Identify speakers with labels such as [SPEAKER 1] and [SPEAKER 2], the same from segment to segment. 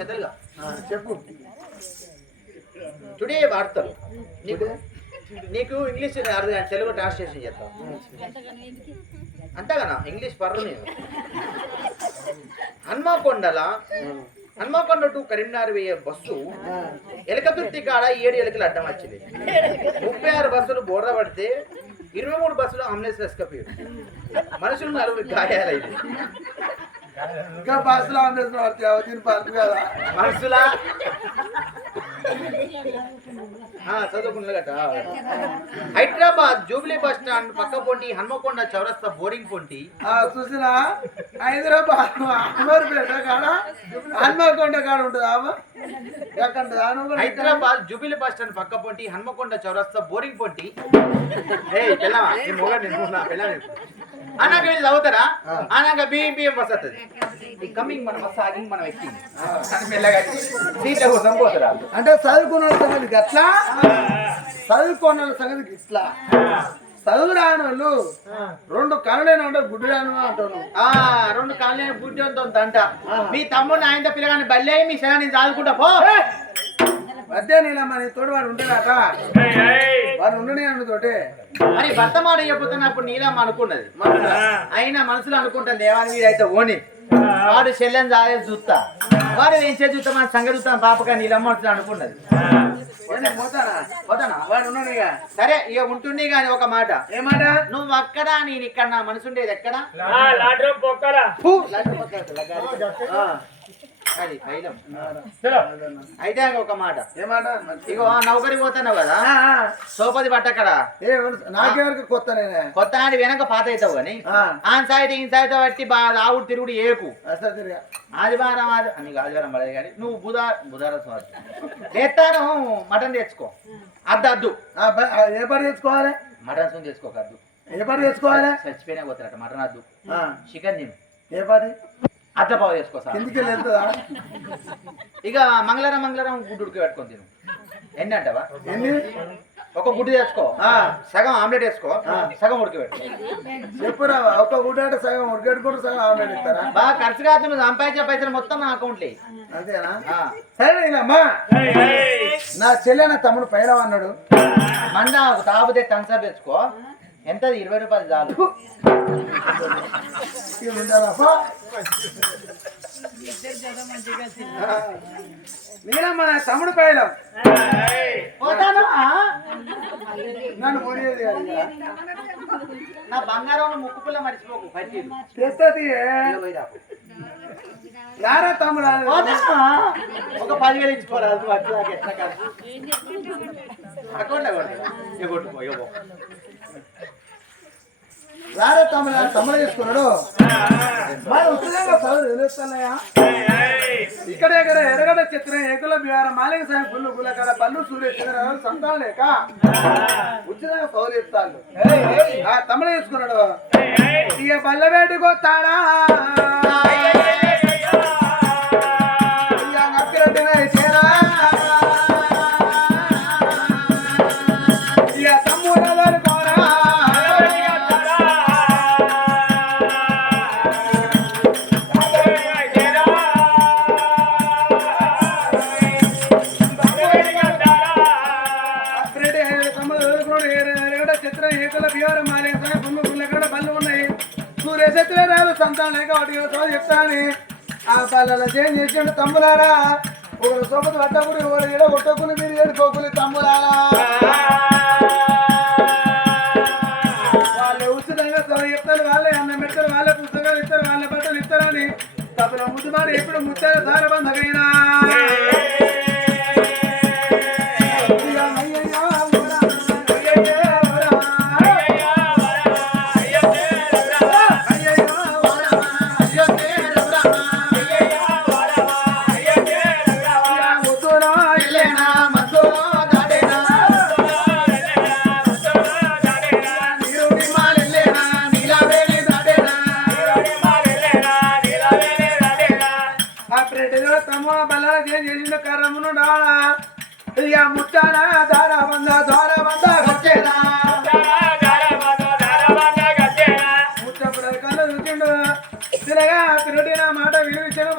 [SPEAKER 1] చెదలుగా
[SPEAKER 2] చెప్పు.
[SPEAKER 1] టుడే వాడతారు నీకు? నీకు ఇంగ్లీష్ అర్థం తెలుగు ట్రాన్స్లేషన్ చేస్తాం అంతగానా? ఇంగ్లీష్ పర్రు నేను హన్మకొండల హన్మకొండ టు కరీంనగర్ పోయే బస్సు ఎలకతుర్తి కాడ ఏడు ఎలకలు అడ్డం వచ్చింది. ముప్పై ఆరు బస్సులు బోర్ర పడితే ఇరవై మూడు బస్సులు అంబులెన్స్ వేసుకపోయారు మనుషులు నలుగురు గాయాలైంది
[SPEAKER 2] ఇంకా బస్సులో అంబులెన్స్ పడతావు దీని పడుతుంది కదా.
[SPEAKER 1] మనసులా చదువుకున్నగట హైదరాబాద్ జూబ్లీ బస్ స్టాండ్ పక్క పొంటి హన్మకొండ చౌరస్తా బోరింగ్ పొంటి.
[SPEAKER 2] ఆ, చూసినా? హైదరాబాద్ అమర్పేట కాడ హన్మకొండ కాడ ఉంటుంది
[SPEAKER 1] హైదరాబాద్ జూబిలీ బస్ స్టాండ్ పక్క పొంటి హన్మకొండ చౌరస్తా బోరింగ్ పొంటి. ఏ పిల్లవా? నేను అన్నాక వెళ్ళి చదువుతారా అన్నాక బియ్యం బియ్యం బస్ వస్తుంది కమింగ్ మన బస్ ఆగి మనం ఎక్కి అని మెల్లగా సీట్ల కోసం పోతారా
[SPEAKER 2] అంటే చదువుకున్న సంగతి గట్లా చదువుకున్న సంగతి ఇట్లా. చదువు రాని వాళ్ళు రెండు కనులైన ఉంటారు గుడ్డు రాను అంటాను
[SPEAKER 1] ఆ రెండు కాళ్ళని బుద్ధి అంట మీ తమ్ముడు ఆయన పిల్లగాని బల్లే మీ శనాన్ని చదువుకుంటా పో.
[SPEAKER 2] మధ్య నీళ్ళ మన తోడు వాడు ఉంటాడట వాడు ఉండని అన్న తోటి.
[SPEAKER 1] మరి భర్త మాట చెప్పుతున్నప్పుడు నీలం అనుకున్నది. అయినా మనసులో అనుకుంటాను దేవాని మీద అయితే ఓని వాడు చెల్లెని సాగే చూస్తా. వాడు ఏం చేసి చూస్తా మన సంగతి చూస్తాం పాపగా నీలమ్మ మనసులో అనుకున్నది.
[SPEAKER 2] పోతానా?
[SPEAKER 1] పోతానా?
[SPEAKER 2] వాడు ఉన్నాడు ఇక.
[SPEAKER 1] సరే ఇక ఉంటుంది కానీ ఒక మాట.
[SPEAKER 2] ఏమాట
[SPEAKER 1] నువ్వు అక్కడ? నేను ఇక్కడ నా మనసు ఉండేది ఎక్కడ అది అయితే ఒక మాట.
[SPEAKER 2] ఏమాట
[SPEAKER 1] ఇగో నౌకరి పోతున్నావు కదా. సోపది పట్టక్కడ?
[SPEAKER 2] ఏ నాకెవరికి కొత్త
[SPEAKER 1] కొత్త నాటి వెనక పాత అవుతావు కానీ
[SPEAKER 2] ఆ,
[SPEAKER 1] ఆన్ సైడ్ ఈ సైడ్ బట్టి బాగా ఆవుడు తిరుగుడు ఏకు.
[SPEAKER 2] అసలు తిరిగా.
[SPEAKER 1] ఆదివారం ఆది నీకు ఆదివారం పడదు కానీ నువ్వు బుధ బుధవారం స్వాతి తెస్తాను మటన్ తెచ్చుకో. అద్దు అద్దు.
[SPEAKER 2] ఏ పని తెచ్చుకోవాలి?
[SPEAKER 1] మటన్ సొంత తెచ్చుకోక అద్దు.
[SPEAKER 2] ఏ పని తెచ్చుకోవాలి?
[SPEAKER 1] చచ్చిపోయినా పోతారట మటన్ అద్దు.
[SPEAKER 2] ఆ,
[SPEAKER 1] చికెన్ తిను.
[SPEAKER 2] ఏ పని
[SPEAKER 1] అద్ద పావు తెచ్చుకో సార్ ఇక మంగళవారం మంగళవారం గుడ్డు ఉడికి పెట్టుకొని తిను. ఎన్ని అంటావా?
[SPEAKER 2] ఎన్ని?
[SPEAKER 1] ఒక గుడ్డు తెచ్చుకో.
[SPEAKER 2] ఆ,
[SPEAKER 1] సగం ఆమ్లెట్ వేసుకో. సగం ఉడికి పెట్టు.
[SPEAKER 2] చెప్పురా ఒక గుడ్డ అంటే సగం ఉడికెట్టుకుంటూ సగం ఆమ్లెట్ ఇస్తారా?
[SPEAKER 1] బాగా ఖర్చు కాదు నువ్వు సంపాదించే పైసలు మొత్తం నా అకౌంట్లే.
[SPEAKER 2] అంతేనా?
[SPEAKER 1] ఆ.
[SPEAKER 2] సరే అమ్మా. నా చెల్లె నా తమ్ముడు పైన అన్నాడు.
[SPEAKER 1] మంద ఒక తాపితే థమ్స్అప్ తెచ్చుకో. ఎంత ఇరవై రూపాయలు చాలు.
[SPEAKER 2] ఇక ఉండాలప్పా నేనమ్మా నా తమ్ముడు పైన
[SPEAKER 1] పోతాను?
[SPEAKER 2] నన్ను.
[SPEAKER 1] నా బంగారం ముక్కు పిల్ల మర్చిపోకు
[SPEAKER 2] తెస్తుంది యారా తమ్ముడు.
[SPEAKER 1] ఒక పదివేలు అకౌంట్లో కొట్టు. ఇక కొట్టుకో, రారే
[SPEAKER 2] యారా తమ్ముడు అని తమ్ముడు చేసుకున్నాడు మరి ఉత్తరంగా చదువు తెలుస్తున్నాయా ఇక్కడ ఇక్కడ ఎరగడ చిత్ర ఏకుల బిహార మాలిక సాయం పుల్లు గులకడ పల్లు సూర్య చంద్ర సంతానం లేక ఉచితంగా చదువు చెప్తాను ఆ తమ్ముడు చేసుకున్నాడు ఇక పల్లె వేటుకు వస్తాడా? ఇక నక్కిరెడ్డిన సంతానం లేక చదువు చెప్తాను. ఆ పల్లెల చేంజ్ చేసిండు తమ్ములారా. ఒకరు సోపతి పట్టకుడు ఒకరు ఏడ కొట్టకుని మీరు ఏడుకోకుని తమ్ములారా. వాళ్ళు ఉచితంగా చదువు చెప్తారు వాళ్ళే అన్నం పెడతారు వాళ్ళే పుస్తకాలు ఇస్తారు వాళ్ళే బట్టలు ఇస్తారని తప్పుల ముద్దుమారు ఎప్పుడు ముత్తార సారబంధకైనా. ఇక ముచ్చాన దార బంద ద్వార బంద వచ్చేదా ముచ్చప్పుడు కళ్ళు చూసిండు తిరగా పిరుడి నా మాట వినిపించడు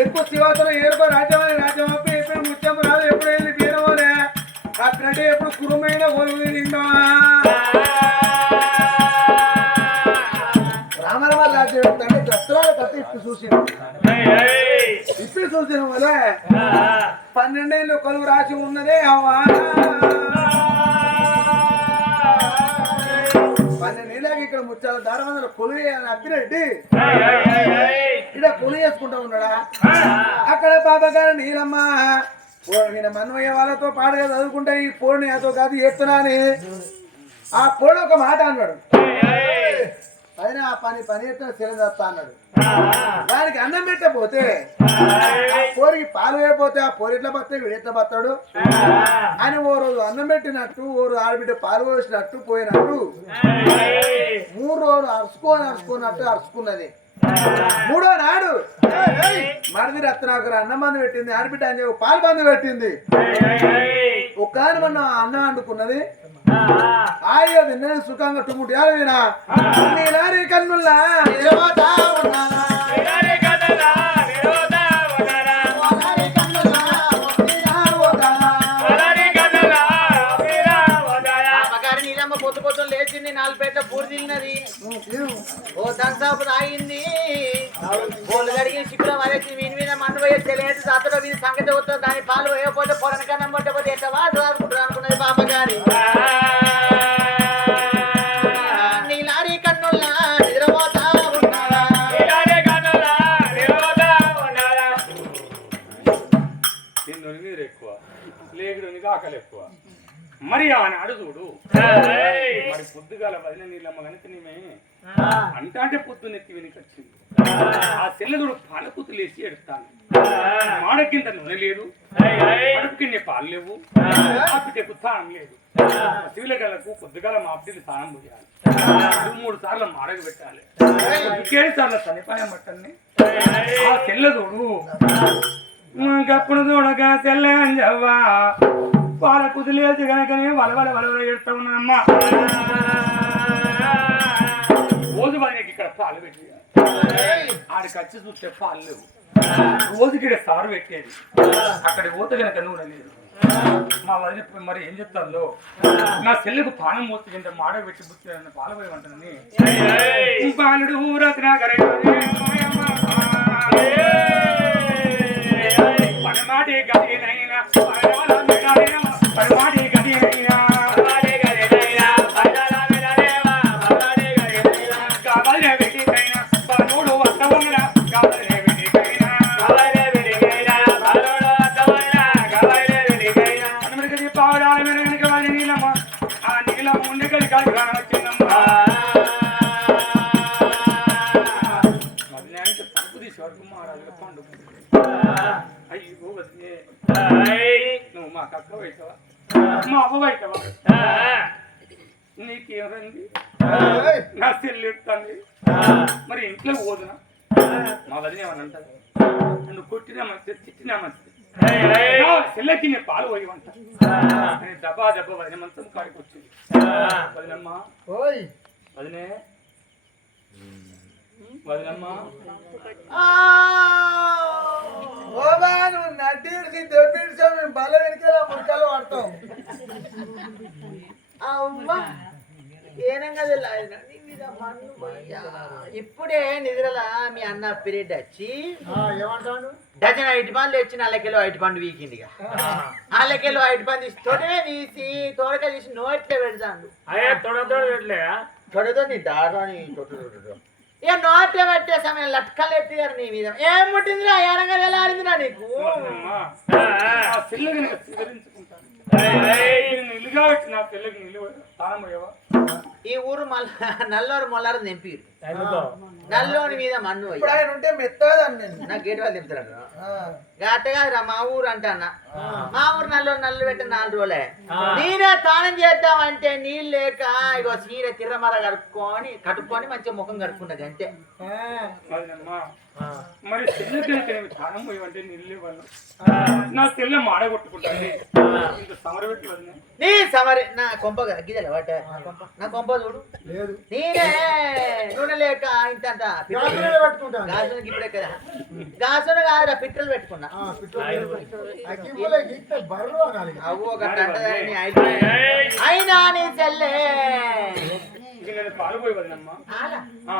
[SPEAKER 2] ఎక్కువ శివాసనం ఏరుకో రాజ్యమని రాజ్యం అప్పి ఎప్పుడు ముత్యం రాదు ఎప్పుడు వెళ్ళి బీరమోనే అక్కడంటే ఎప్పుడు కురుమైన ఒలుగు నిండా రామరామ రాజ్యం అంటే దసరాలు కథ ఇప్పుడు చూసిన వలే పన్నెండేళ్ళు కొలువు రాసి ఉన్నదే అవ్వా పన్నెండేళ్ళకి ఇక్కడ ముచ్చాల దారవందల కొలువు అని అప్పిరెడ్డి ఇక్కడ కొలువు చేసుకుంటా ఉన్నాడా? అక్కడ పాపగారు నీలమ్మ ఓ నేను మన్వయ్య వాళ్ళతో పాడుగా చదువుకుంటా ఈ పోడిని అతో కాదు చేస్తున్నా అని ఆ పోడు ఒక మాట అన్నాడు. పైన ఆ పని పని ఎత్తున శిల చేస్తా అన్నాడు. దానికి అన్నం పెట్టకపోతే ఆ పోరికి పాలు వేయకపోతే ఆ పోరు ఎట్లా బతాడు వీడు ఎట్లా బతాడు అని ఓ రోజు అన్నం పెట్టినట్టు ఓ రోజు ఆడబిడ్డ పాలు పోసినట్టు పోయినట్టు మూడు రోజులు అరుచుకొని అరుచుకున్నట్టు అరుచుకున్నది. మూడో నాడు మరిది రత్నాకర్ అన్నం మంది పెట్టింది ఆడబిడ్డ అని పాలు బంధు పెట్టింది. ఒక్క మనం అన్నం వండుకున్నది. హాయిగా తిన్నది సుఖంగా టుముట్యాలు వినా నీలారి కన్నుల్లా? నిలవతా ఉన్నానా?
[SPEAKER 1] నీలమ్మ పొద్దు పొద్దు లేచింది నాలుగు పేట తిన్నది. ఓ దంసాపు తాగింది. బోలు కడిగి చిక్కులో మరేసి వీని మీద మండు పోయే తెలియదు. జాతర సంగతి వస్తుంది దాని పాలు వేయకపోతే పొరనకన్నం పట్టకపోతే ఎట్లా వాడు అనుకుంటారు అనుకున్నది పాపగారి
[SPEAKER 3] మాడ కింద నూనె లేదు కింద పాలు లేవు. ఆ. బిడ్డకు స్థానం లేదు. శివులగలకు పొద్దుగాల మా అబ్బాయిని స్నానం పోయాలి రెండు మూడు సార్లు మాడకు పెట్టాలి. ఇంకేడు సార్లు చనిపోయాం పట్టండి. ఆ తెల్లదుడు గప్పుడు చూడగా తెల్లంజవ్వా వాళ్ళ కుదిలేసి కనుకనే వలవల వలవల చేస్తా ఉన్నానమ్మా రోజు వాళ్ళకి ఇక్కడ పాలు పెట్టి ఆడికి వచ్చి చూస్తే పాలు లేవు. రోజుకి సారు పెట్టేది అక్కడ ఓత కనుక నూనె లేదు మా వదిన మరి ఏం చెప్తాలో నా చెల్లెకు పానం మోస్తే కింద మాడ పెట్టి బుచ్చి పాలపోయి ఉంటుందని బాలుడు రత్నాకర పరమాటి గదినైనా నా చెల్లెకి నేను పాలు పోయి వంట నేను దెబ్బ దెబ్బ వదిన మంచం కాడికి వచ్చింది వదినమ్మా.
[SPEAKER 2] ఓయ్.
[SPEAKER 3] వదినే. వదినమ్మా.
[SPEAKER 2] నువ్వు నడ్డిడిసి దెబ్బిడిసా మేము బల వెనకాల మురికాలు వాడతాం
[SPEAKER 1] అవ్వా ఇప్పుడే నిద్రలా మీ అన్న పీరియడ్ వచ్చి డజన్ ఐటి పండ్లు వచ్చి నల్లకెలో ఐటి పండు వీకిందిగా నల్లకెలో ఐటి పండు తీసి తొడే తీసి తోడక తీసి నోట్లో పెడతాడు
[SPEAKER 4] అయ్యా తొడ తొడ పెట్టలే
[SPEAKER 1] తొడతో నీ దారాని ఇక నోట్లో పెట్టే సమయం లట్కలు ఎత్తిగారు నీ మీద ఏం పుట్టిందిరా ఏనంగా తెల్లారిందిరా నీకు
[SPEAKER 3] నా పిల్లకి నిలువ
[SPEAKER 1] ఈ ఊరు మల్ల నల్లోరు మొల్లారు తెంపిరు. నల్లోని మీద మన్ను
[SPEAKER 2] ఇప్పుడు ఆయన ఉంటే మెత్తదాన్ని నేను
[SPEAKER 1] నా గేట్ వాళ్ళు తెంపుతారు
[SPEAKER 2] ఆ,
[SPEAKER 1] అట్టగాదురా మా ఊరు అంటానా మా ఊరు నల్లు నల్లు పెట్టి నాలుగు రోజులే. నేనే స్నానం చేద్దామంటే నీళ్ళు లేక ఇగో చీర తిర్రమర కడుక్కొని కట్టుకొని మంచిగా ముఖం కడుక్కున్నది అంతే.
[SPEAKER 3] మరి చెల్లెకి తానం పోయమంటే నీళ్ళు ఇవ్వాలి. నా తెల్ల మాడగొట్టుకుంటాను ఇంత సమరబెట్టి వదిలే
[SPEAKER 1] నీ సమరి నా కొంప గిదల వాట. నా కొంప చూడు.
[SPEAKER 2] లేదు.
[SPEAKER 1] నేనే నూనె లేక ఇంత అంత
[SPEAKER 2] గాజులే పట్టుకుంటాను.
[SPEAKER 1] గాజునికి ఇప్పుడే కదా. గాజును కాదురా పిట్టలు పెట్టుకున్నా. అవ్వు ఒక అయినా నీ చెల్లె.
[SPEAKER 3] పాలు పోయి వదినమ్మా. ఆ,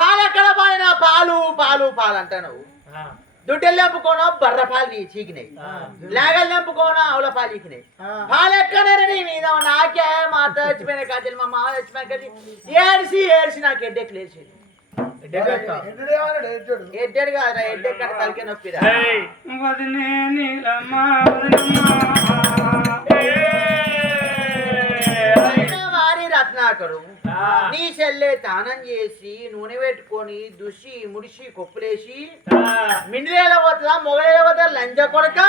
[SPEAKER 1] పాలు ఎక్కడ పోయినా పాలు పాలు పాలు అంటాను. దుడ్డలు నింపుకోనో? బర్ర పాలు చీకినాయి. లేగలు నింపుకోనో? ఆవుల పాలు చీకినాయి. పాలు ఎక్కనే నీ మీద నాకే మా అత్త చచ్చిపోయిన కాజలు మా మామ చచ్చిపోయిన కాజీ ఏడిసి ఏడిసి నాకు ఎడ్డెక్ లేచి
[SPEAKER 2] ఎదురేమన్నాడు ఎదుడు
[SPEAKER 1] ఎడ్డెడు కాదురా ఎడ్డెక్కడ తలకే నొప్పిరా. రత్నాకరు నీ చెల్లె తానం చేసి నూనె పెట్టుకొని దుషి ముడిసి కొప్పులేసి మిండిలేల పోతుందా మొగలేల పోతుందా లంజ కొడక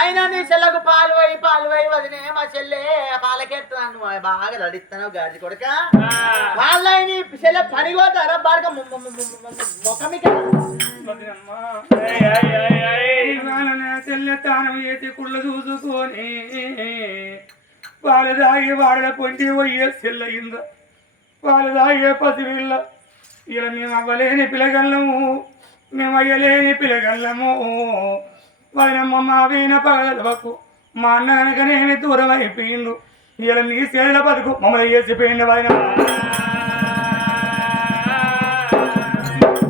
[SPEAKER 1] అయినా నీ చెల్లకు పాలు పోయి పాలు పోయి వదినే మా చెల్లె పాలకెత్తాను బాగా నడిస్తాను గాడి కొడక. వాళ్ళ నీ చెల్లె పని పోతారా బాగా ముఖమిక.
[SPEAKER 3] తెల్ల తానం చేసి కుళ్ళ చూసుకొని పాలు వాళ్ళ వాడల పొంటి పోయే సెల్లయింద పాలు తాగే పసివిల్ల ఇలా మేము అవ్వలేని పిలగల్లము మేము అయ్యలేని పిలగల్లము వదినమ్మ మా వీణ పగలవకు. మా అన్న కనుకనేమి దూరం అయిపోయిండు ఇలా నీ చేతుల బతుకు మమ్మల్ని చేసిపోయిండు వదినమ్మ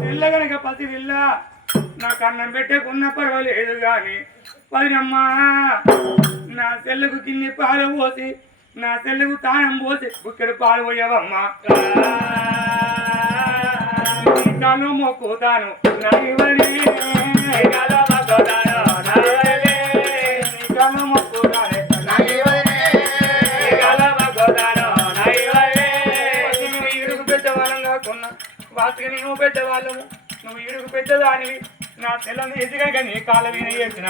[SPEAKER 3] పిల్ల కనుక పసిరిల్ల నాకు అన్నం పెట్టకున్న పర్వాలేదు కానీ పదినమ్మా నా చెల్లకు కిన్ని పాలు పోసి నా చెల్లకు తానం పోసి బుక్కెడు పాలు పోయావమ్మా. కాలు మొక్కుతాను. నా ఇవరి కాలు మొక్కుతాను. నా ఇవరి కాలు మొక్కుతాను నా నువ్వు ఈడుగు పెద్దవాళ్ళం కాకున్నా వాసుగా నువ్వు పెద్దవాళ్ళము. నువ్వు ఈడుగు పెద్దదానివి. నా తెల్లని ఎదుగక నీ కాళ్ళ మీద చేసిన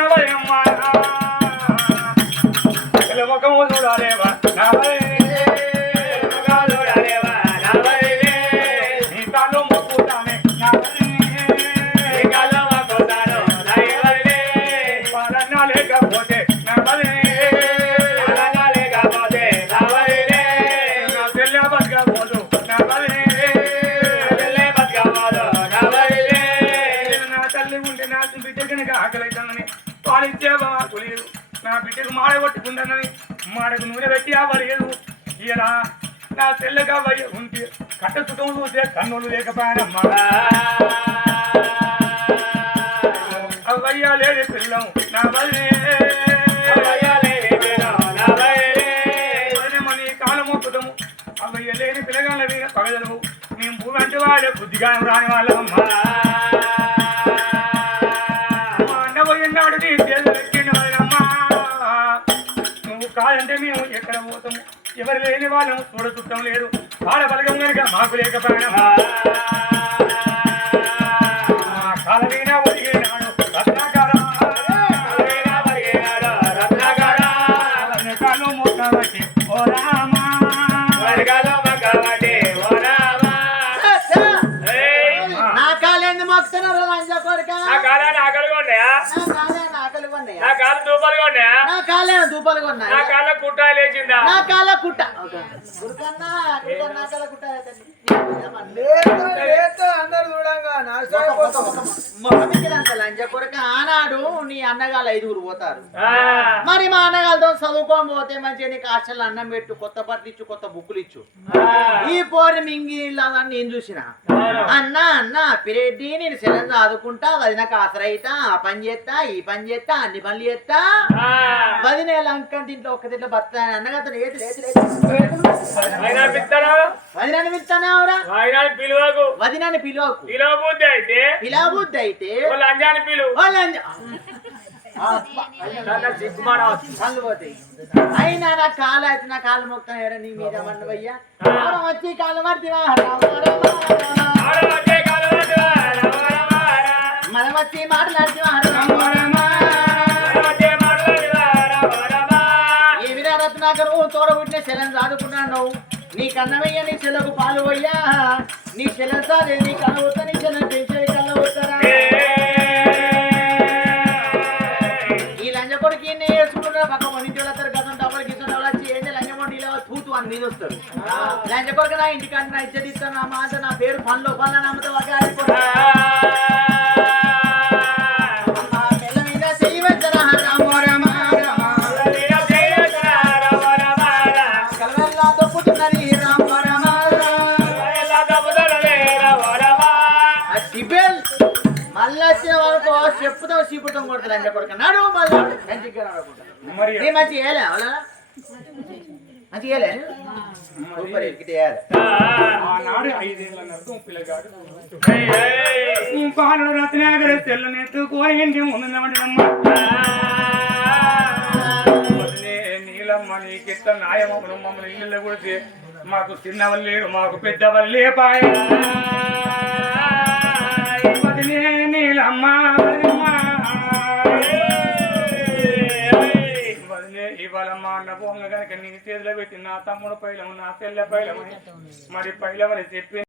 [SPEAKER 3] చూడకున్నవమ్మా ముఖము చూడాలేవా నా నా బిడ్డకు మాడ కొట్టుకుంటానని మాడకు నూనె పెట్టి అవ్వలేదు ఇలా నా తెల్లగా వయ్య ఉంటే కట్ట చుట్టం చూసే కన్నులు లేకపోయానమ్మా అవ్వయ్యా లేని పిల్లం నా బలి అవ్వయ్య లేని పిల్లగాళ్ళ మీద మేము భూమి అంటే వాళ్ళే బుద్ధిగా రాని వాళ్ళమ్మా ఎవరు లేని వాళ్ళము చూడ చుట్టం లేదు. వాళ్ళ బలగం కనుక మాకు లేకపోయినా. కాలవీన ఒరిగినాడు రత్నాకర. కాలు మూటబట్టి ఓ రామా.
[SPEAKER 1] నా కాలేంది మొక్కుతున్నారు లంజ కొడక
[SPEAKER 4] నా కాలాలు ఆకలిగా ఉన్నాయా?
[SPEAKER 1] నా కాలే నాకలు కొన్నాయా?
[SPEAKER 4] నా కాలు దూపాలుగా ఉన్నాయా
[SPEAKER 1] నా కాలే దూపాలు కొన్నాయా?
[SPEAKER 4] నా కాళ్ళ కుట్ట లేచిందా?
[SPEAKER 1] నా కాల కుట్ట. గురుకన్నా గురుకన్నా నా కాల కుట్ట ఆనాడు నీ అన్నగాళ్ళు ఐదుగురు పోతారు మరి మా అన్నగాళ్ళతో చదువుకోని పోతే మంచిగా నీకు హాస్టల్ అన్నం పెట్టు కొత్త బట్టలు ఇచ్చు కొత్త బుక్కులు ఇచ్చు. ఈ పోరి మింగి లాదని నేను చూసిన? అన్న అన్న పిరెడ్డి నేను సెలవు చదువుకుంటా వదినకు ఆసరైతా ఆ పని చేస్తా ఈ పని చేస్తా అన్ని పనులు చేస్తా. వదిన లంక ఇంట్లో ఒక్క తింట్లో బతా ఏది లేదు
[SPEAKER 4] ఆయన పిత్తనా
[SPEAKER 1] వదినని పిలుస్తానేవరా
[SPEAKER 4] ఆయన పిలువకు.
[SPEAKER 1] వదినని పిలువకు.
[SPEAKER 4] పిలువ బుద్ధి అయితే
[SPEAKER 1] పిలవబుద్ధి అయితే
[SPEAKER 4] వాళ్ళు అంజాని పిలువు
[SPEAKER 1] పోతాయి అయినా నా కాలు అయితే నా కాలు ఎవరా నీ మీద మన్నవయ్యా వచ్చి కాలు మనం వచ్చి
[SPEAKER 4] ఆడవచ్చే మాట్లాడివా
[SPEAKER 1] ఏ విధా రత్నాకరు తోడబుట్టిన శరణ్ చదువుకున్నాను నీ కన్నమయ్య నీ చెల్లకు పాలు పోయ్యా నీ చెల్లెసారి నీ కనవుత నీ చెల్లెలు పెంచే కళ్ళ అవుతారా ఈ లంజ కొడుకు వేసుకుంటున్నా పక్క కొన్ని చెల్లతారు గతం డబ్బులు గిసం వచ్చి ఏంటి లంజ కొడుకు ఇలా తూతు అని మీద వస్తారు లంజ కొడుకు నా ఇంటికి నా ఇచ్చడి ఇస్తాను నా మాట నా పేరు పనులు పనులు నమ్మతో ఒక అమ్మా మంచి వేయలే అవునా మంచి వేయలే సూపర్ ఎక్కితే వేయాలి
[SPEAKER 3] ఆనాడు ఐదేళ్ల నరకం పిల్లగాడు పాలన రత్నాగర తెల్లనెత్తుకోయింది ముందు నీలమ్మ నీకిత్త నాయమమ్మను మమ్మల్ని ఇల్లు కొడితే మాకు చిన్నవాళ్ళు లేరు మాకు పెద్దవాళ్ళు లేపాయ వదిలే నీలమ్మ చేతిలో పెట్టి నా తమ్ముడు పైలము నా చెల్లె పైలమని మరి పైలమని చెప్పి